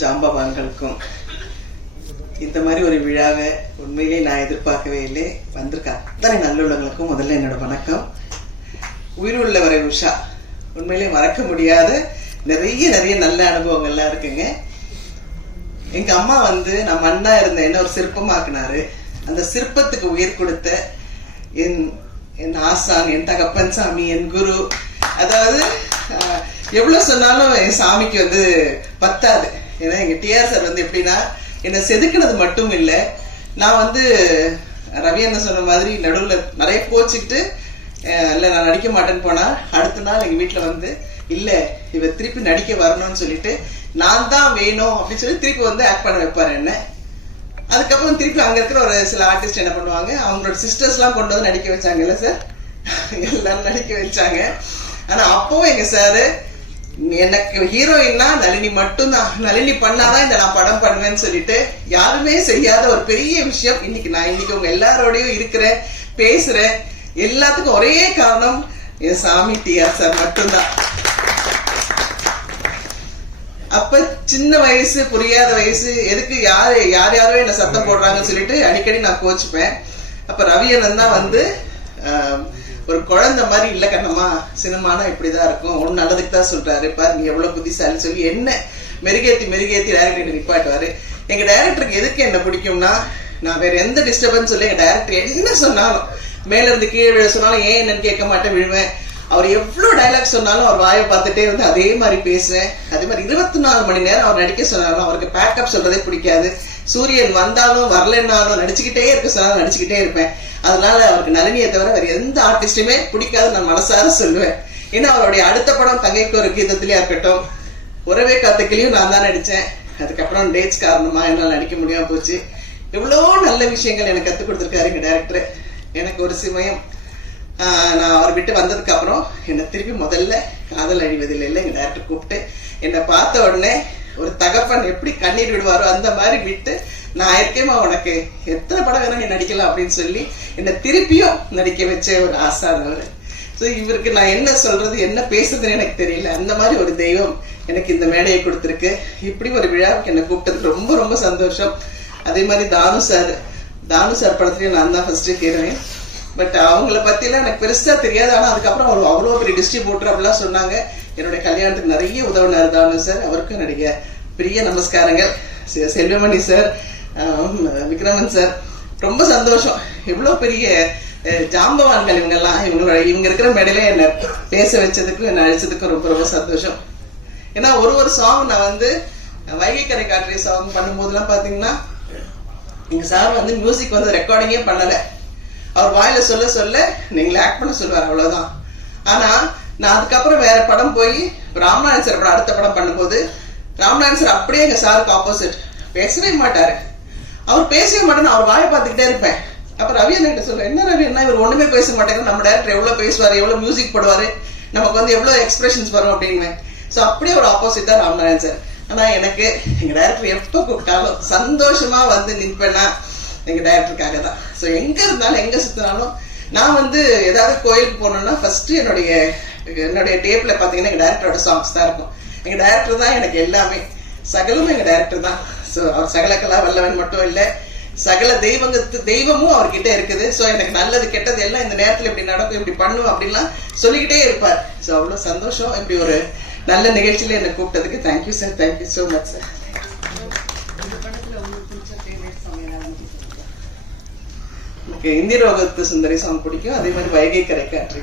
ஜாம்பவான்களுக்கும். இந்த மாதிரி ஒரு விழாவை உண்மையிலே நான் எதிர்பார்க்கவே இல்லை. வந்திருக்க அத்தனை நல்லுள்ளவங்களுக்கும் முதல்ல என்னோட வணக்கம். உயிருள்ளவரை உஷா. உண்மையிலே மறக்க முடியாத நிறைய நிறைய நல்ல அனுபவங்கள்லாம் இருக்குங்க. எங்க அம்மா வந்து நான் மண்ணா இருந்த என்ன ஒரு சிற்பமாக்குனாரு. அந்த சிற்பத்துக்கு உயிர் கொடுத்த என் என் ஆசான் என் தகப்பன் சாமி என் குரு. அதாவது எவ்வளவு சொன்னாலும் என் சாமிக்கு வந்து பத்தாது. ஏன்னா எங்க டிஆர் சார் வந்து எப்படின்னா என்னை செதுக்கினது மட்டும் இல்லை நான் வந்து ரவி என்ன சொன்ன மாதிரி நடுவில் நிறைய கோச்சிக்கிட்டு இல்லை நான் நடிக்க மாட்டேன்னு போனா அடுத்த நாள் எங்கள் வீட்டில் வந்து இல்லை இவ திருப்பி நடிக்க வரணும்னு சொல்லிட்டு நான் தான் வேணும் அப்படின்னு சொல்லி திருப்பி வந்து ஆக்ட் பண்ண வைப்பாரு என்ன. அதுக்கப்புறம் திருப்பி அங்கே இருக்கிற ஒரு சில ஆர்டிஸ்ட் என்ன பண்ணுவாங்க அவங்களோட சிஸ்டர்ஸ்லாம் கொண்டு வந்து நடிக்க வச்சாங்கல்ல சார் எல்லாரும் நடிக்க வச்சாங்க. ஆனால் அப்பவும் எங்கள் சார் எனக்கு ஹீரோயின்னா நளினி மட்டும்தான். நளினி பண்ணாதான் இந்த நான் படம் பண்ணுவேன்னு சொல்லிட்டு யாருமே செய்யாத ஒரு பெரிய விஷயம். இன்னைக்கு நான் இன்னைக்கு உங்க எல்லாரோடையும் இருக்கிறேன் பேசுறேன். எல்லாத்துக்கும் ஒரே காரணம் என் சாமி டிஆர் சார் மட்டும்தான். அப்ப சின்ன வயசு புரியாத வயசு எதுக்கு யாரு யார் யாரோ என்ன சத்தம் போடுறாங்கன்னு சொல்லிட்டு அடிக்கடி நான் கோச்சுப்பேன். அப்ப ரவியனன் தான் வந்து ஒரு குழந்தை மாதிரி இல்ல கண்ணம்மா சினிமானா இப்படிதான் இருக்கும். ஒன்னு நல்லதுக்கு தான் சொல்றாரு. பாரு நீ எவ்வளவு புத்திசாலி சொல்லி என்ன மெருகேத்தி மெருகேத்தி டேரக்டர் நிப்பாட்டுவாரு. எங்க டைரக்டருக்கு எதுக்கு என்ன பிடிக்கும்னா நான் வேற எந்த டிஸ்டர்பன்ஸ் இல்லை எங்க டைரக்டர் என்ன சொன்னாலும் மேல இருந்து கீழே விழ சொன்னாலும் ஏன் என்னன்னு கேட்க மாட்டேன் விழுவேன். அவர் எவ்வளவு டயலாக் சொன்னாலும் அவர் வாயை பார்த்துட்டே வந்து அதே மாதிரி பேசுவேன். அதே மாதிரி இருபத்தி நாலு மணி நேரம் அவர் நடிக்க சொன்னாலும் அவருக்கு பேக்கப் சொல்றதே பிடிக்காது. சூரியன் வந்தாலும் வரலன்னாலும் நடிச்சுக்கிட்டே இருக்க சொன்னாலும் நடிச்சுக்கிட்டே இருப்பேன். அதனால அவருக்கு நளினியை தவிர வேற எந்த ஆர்டிஸ்டுமே பிடிக்காது நான் மனசார சொல்லுவேன். ஏன்னா அவருடைய அடுத்த படம் தங்கைக்கு ஒரு கீதத்திலேயே இருக்கட்டும் உறவே காத்துக்கிலையும் நான் தான் நடித்தேன். அதுக்கப்புறம் டேட்ஸ் காரணமா என்னால் நடிக்க முடியாம போச்சு. எவ்வளோ நல்ல விஷயங்கள் எனக்கு கற்றுக் கொடுத்துருக்காரு எங்கள் டேரக்டர் எனக்கு ஒரு சமயம். நான் அவர் விட்டு வந்ததுக்கு அப்புறம் என்னை திருப்பி முதல்ல காதல் அழிவதில்லை இல்லை எங்கள் டேரக்டர் கூப்பிட்டு என்னை பார்த்த உடனே ஒரு தகப்பன் எப்படி கண்ணீர் விடுவாரோ அந்த மாதிரி விட்டு நான் இருக்கேமா உனக்கு எத்தனை படம் வேணா நீ நடிக்கலாம் அப்படின்னு சொல்லி என்னை திருப்பியும் நடிக்க வச்ச ஒரு ஆசான் ஸோ இவருக்கு நான் என்ன சொல்றது என்ன பேசுறதுன்னு எனக்கு தெரியல. அந்த மாதிரி ஒரு தெய்வம் எனக்கு இந்த மேடையை கொடுத்துருக்கு. இப்படி ஒரு விழாவுக்கு என்னை கூப்பிட்டது ரொம்ப ரொம்ப சந்தோஷம். அதே மாதிரி தானு சார் தானு சார் படத்துலையும் நான் தான் ஃபர்ஸ்ட் ஹீரோயின் பட் அவங்கள பத்திலாம் எனக்கு பெருசா தெரியாது. ஆனா அதுக்கப்புறம் அவர் அவ்வளோ பெரிய டிஸ்ட்ரிபியூட்டர் அப்படிலாம் சொன்னாங்க. என்னுடைய கல்யாணத்துக்கு நிறைய உதவினார் தானு சார். அவருக்கும் என்னுடைய பெரிய நமஸ்காரங்கள். செ- செல்வமணி சார் விக்ரமன் சார். ரொம்ப சந்தோஷம். எவ்வளோ பெரிய அஹ், ஜாம்பவான்கள் இவங்கெல்லாம். இவங்களோட இவங்க இருக்கிற மேடையில என்னை பேச வச்சதுக்கும் என்னை அழைச்சதுக்கும் ரொம்ப ரொம்ப சந்தோஷம். ஏன்னா ஒரு ஒரு சாங் நான் வந்து வைகை கரை காற்றை சாங் பண்ணும்போதெல்லாம் பாத்தீங்கன்னா எங்க சார் வந்து மியூசிக் வந்து ரெக்கார்டிங்கே பண்ணல. அவர் வாயில சொல்ல சொல்ல நீங்களே ஆக்ட் பண்ண சொல்லுவார் அவ்வளவுதான். ஆனா நான் அதுக்கப்புறம் வேற படம் போய் ராமநாயன் சார் படம் அடுத்த படம் பண்ணும்போது ராமநாயன் சார் அப்படியே எங்க சாருக்கு ஆப்போசிட் பேசவே மாட்டாரு. அவர் பேசவே மாட்டேன்னு அவர் வாயை பார்த்துக்கிட்டே இருப்பேன். அப்ப ரவி என்ன சொல்ல என்ன ரவி என்ன இவர் ஒண்ணுமே பேச மாட்டேங்க நம்ம டேரக்டர் எவ்வளவு பேசுவாரு எவ்வளவு மியூசிக் போடுவாரு நமக்கு வந்து எவ்வளவு எக்ஸ்பிரஷன்ஸ் வரும் அப்படின்னு சோ அப்படியே ஒரு ஆப்போசிட் தான் ராம்நாராயண் சார் ஆனா எனக்கு எங்க டேரக்டர் எப்ப கூப்பிட்டாலும் சந்தோஷமா வந்து நிற்பேன்னா எங்க டேரக்டருக்காக தான். ஸோ எங்க இருந்தாலும் எங்க சுத்தினாலும் நான் வந்து ஏதாவது கோயிலுக்கு போனோம்னா ஃபர்ஸ்ட் என்னுடைய என்னுடைய டேப்ல பாத்தீங்கன்னா எங்க டேரக்டரோட சாங்ஸ் தான் இருக்கும். எங்க டேரக்டர் தான் எனக்கு எல்லாமே. சகலமும் எங்க டேரக்டர் தான். ஸோ அவர் சகலக்கலா வல்லவன் மட்டும் இல்ல. சகல தெய்வங்கத்து தெய்வமும் அவர்கிட்ட இருக்குது. ஸோ எனக்கு நல்லது கெட்டது எல்லாம் இந்த நேரத்துல இப்படி நடக்கும் இப்படி பண்ணும் அப்படின்லாம் சொல்லிக்கிட்டே இருப்பார். ஸோ அவ்வளவு சந்தோஷம். இப்படி ஒரு நல்ல நிகழ்ச்சியில என்னை கூப்பிட்டதுக்கு thank you sir thank you so much sir எனக்கு இந்திய ரோகத்து சுந்தரி சாங் பிடிக்கும். அதே மாதிரி வைகை கரை காற்று